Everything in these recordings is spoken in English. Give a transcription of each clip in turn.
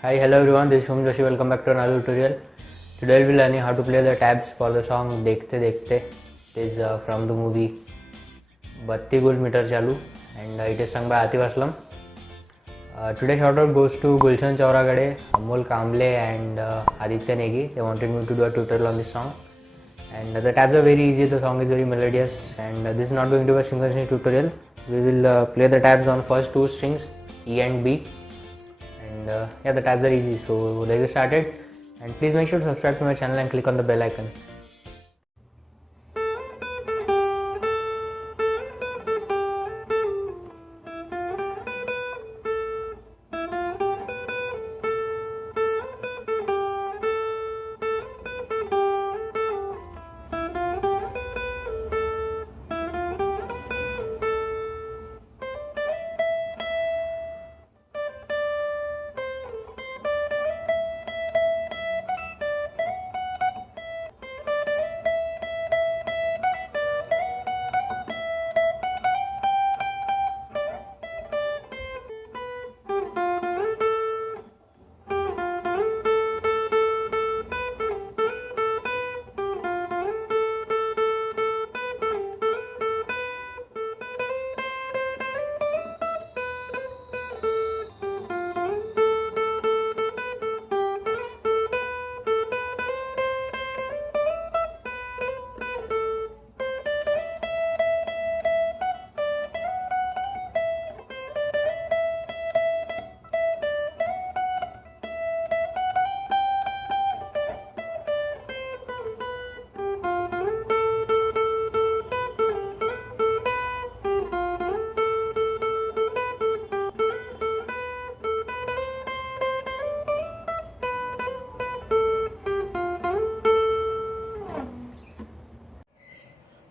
Hi, hello everyone, this is Shubham Joshi. Welcome back to another tutorial. Today we'll be learning how to play the tabs for the song Dekhte Dekhte. It is from the movie Batti Gul Chalu and it is sung by Atif Aslam. Today's shout out goes to Gulshan Chauragade, Amol Kamble and Aditya Negi. They wanted me to do a tutorial on this song. And the tabs are very easy, the song is very melodious, and this is not going to be a single string tutorial. We will play the tabs on first two strings, E and B. And yeah, the tabs are easy, so let's get started. And please make sure to subscribe to my channel and click on the bell icon.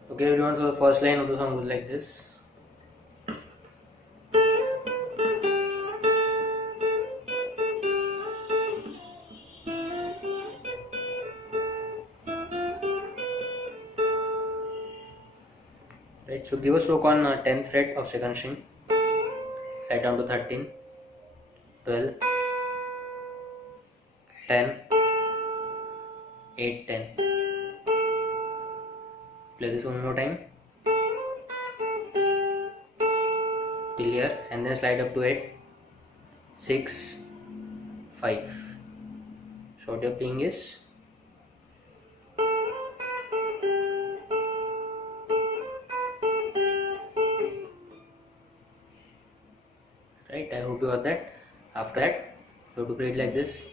Okay everyone, so the first line of the song goes like this. Right, so give a stroke on 10th fret of second string, slide down to 13, 12, 10, 8, 10. Play this one more time till here and then slide up to 8, 6, 5. So what you're playing is right. I hope you got that. After that you have to play it like this.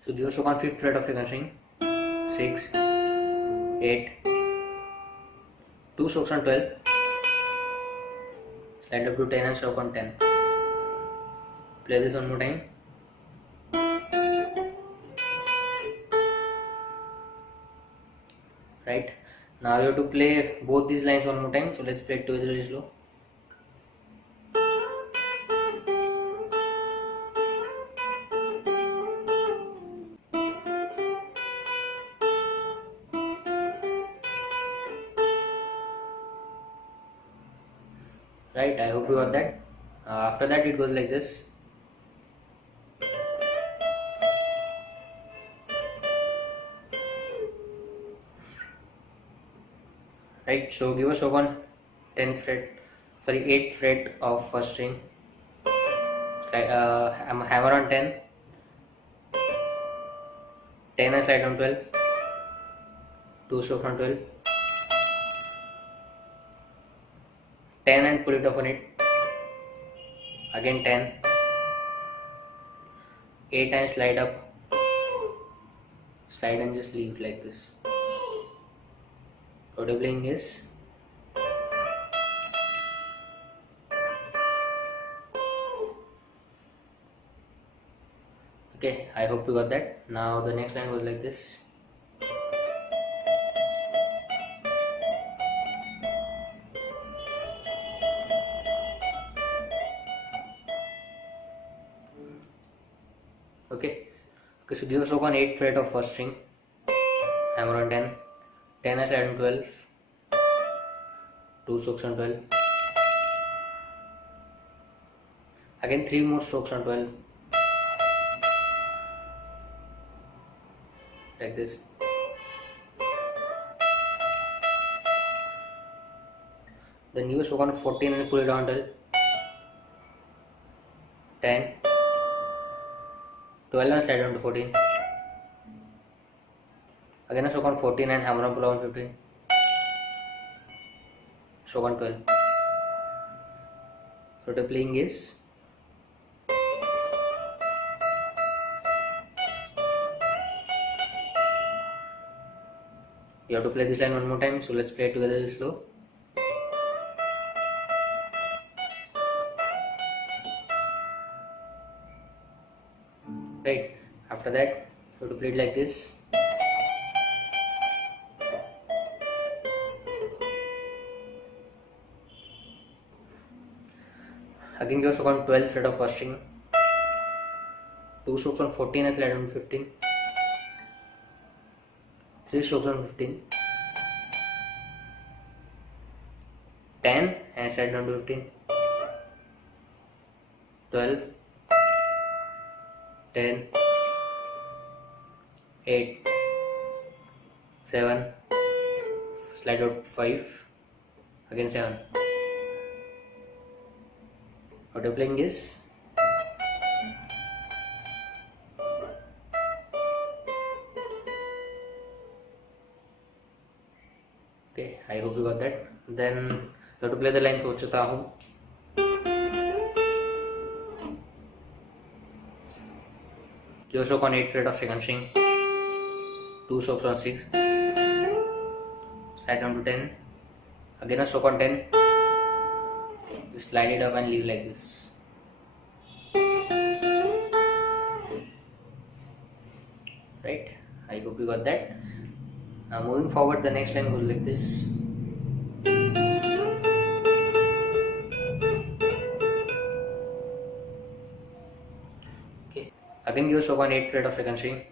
So give a stroke on 5th fret of second string, 6, 8, 2 strokes on 12, slide up to 10 and stroke on 10. Play this one more time. Right, now you have to play both these lines one more time, so let's play it together very slow. Right, I hope you got that. After that it goes like this. Right, so give a stroke on 8th fret of first string, hammer on 10, 10 and slide on 12, 2 strokes on 12, 10 and pull it off on it, again 10, 8 and slide up, slide and just leave it like this. What you're playing is okay. I hope you got that. Now the next line goes like this. Okay, so give a stroke on 8th fret of first string, hammer on 10, 10 and slide on 12, 2 strokes on 12, Again 3 more strokes on 12, like this. Then give a stroke on 14 and pull it down till 10, 12 and slide down to 14. Again a stroke on 14 and hammer and pull down 15. Stroke on 12. So the playing is you have to play this line one more time, so let's play it together slow. Right, after that you have to play it like this. Again give a stroke on 12 fret of first string, 2 strokes on 14 and slide down to 15, 3 strokes on 15, 10 and slide down to 15, 12, 10, 8, 7, slide out 5, again 7. What you're playing is okay, I hope you got that. Then you have to play the line Sochta Hu. Give a stroke on 8 fret of second string, 2 strokes on 6, slide down to 10, again a stroke on 10, just slide it up and leave like this. Right, I hope you got that. Now moving forward, the next line goes like this. Okay, again give a stroke on 8 fret of second string,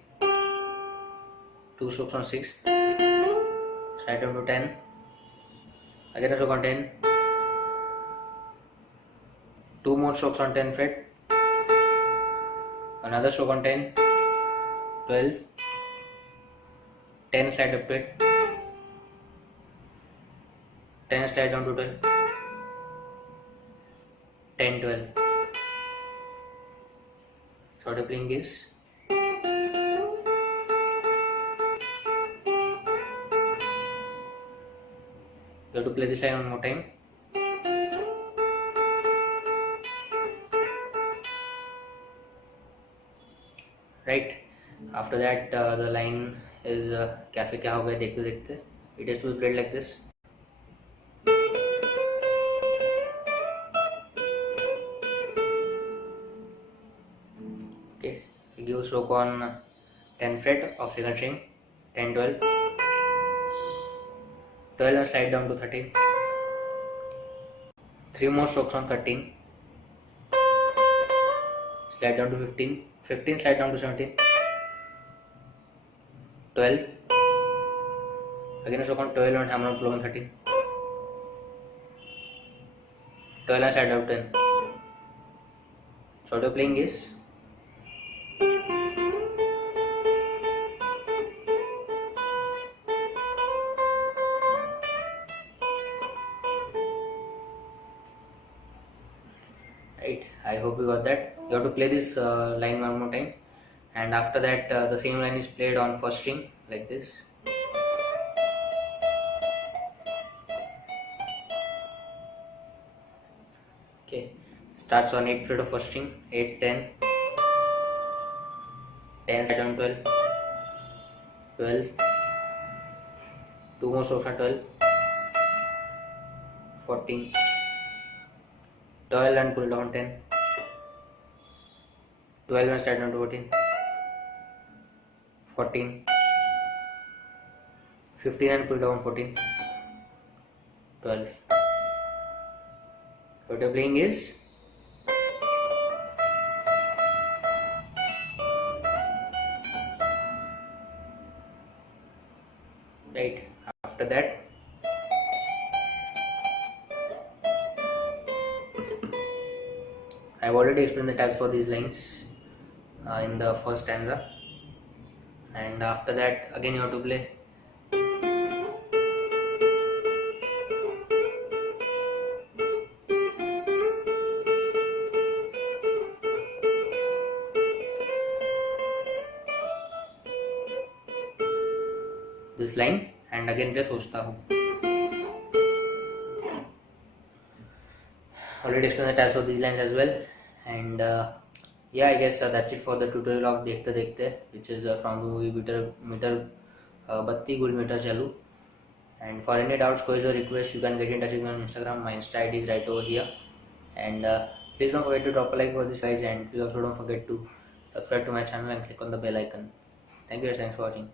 2 strokes on 6, slide down to 10, again a stroke on 10, 2 more strokes on 10 fret, another stroke on 10, 12, 10 slide up to it, 10 slide down to 12, 10, 12. So the playing is you have to play this line one more time. Right, after that the line is कैसे क्या हो गया देखते देखते. It is to be played like this. Okay, give stroke on 10 fret of second string, 10, 12, 12 and slide down to 13, 3 more strokes on 13, slide down to 15, 15 slide down to 17, 12, again a stroke on 12 and hammer on pull on 13, 12 and slide down to 10. So what you're playing is right. I hope you got that. You have to play this line one more time, and after that the same line is played on first string like this. Okay, starts on 8 fret of first string, 8, 10, 10 slide down 12, 12, 2 more strokes on 12, 14, 12 and pull down 10, 12 and slide down to 14, 14, 15 and pull down 14, 12. What you're playing is right. After that I've already explained the tabs for these lines in the first stanza, and after that again you have to play this line and again play सोचता हूँ. Already explained the tabs for these lines as well, and yeah, I guess that's it for the tutorial of Dekhte Dekhte, which is from the movie Batti Gul Chalu. And for any doubts, queries or requests, you can get in touch with me on Instagram. My Insta ID is right over here. And please don't forget to drop a like for this guys, and please also don't forget to subscribe to my channel and click on the bell icon. Thank you guys, thanks for watching.